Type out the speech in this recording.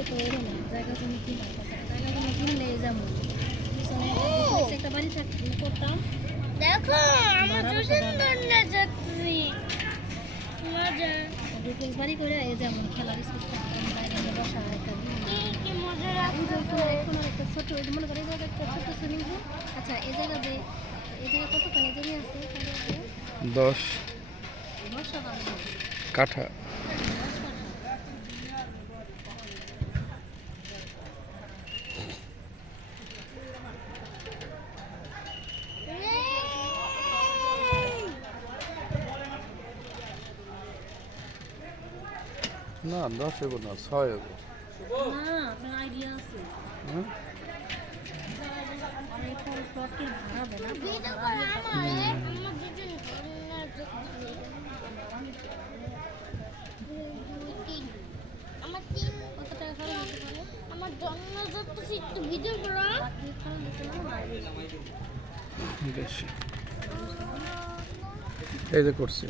তো এরকম জায়গা জমি কিনা জায়গা জমি কিনলে যেমন একটা বাড়ি করতাম? দেখো আমার সুন্দর না যাচ্ছি মজা। ডুপ্লেক্স বাড়ি করে এই যেমন খেলার থাকতাম জায়গা বসার একটা কি কি মজা এই এখন এখন একটা ছোট মনে করেন এই জায়গায় একটা ছোট সুইমিং পুল আচ্ছা এই জায়গা এই জায়গা কত পানি জমি আছে? দশ। বর্ষা কাঠা না দশ এগো না ছয় এগো না আপনার আইডিয়া আছে হ্যাঁ? আর এই ফল প্লটটি ভাড়াবে না ভিডিও করে আমার আমার দুজন না যাচ্ছি তিন আমার তিন কত টাকা খরচ হতে পারে আমার জন্ম যাচ্ছি একটু ভিডিও করো বাকি খরচ হতে না বাইরে বেশি। এই যে করছি।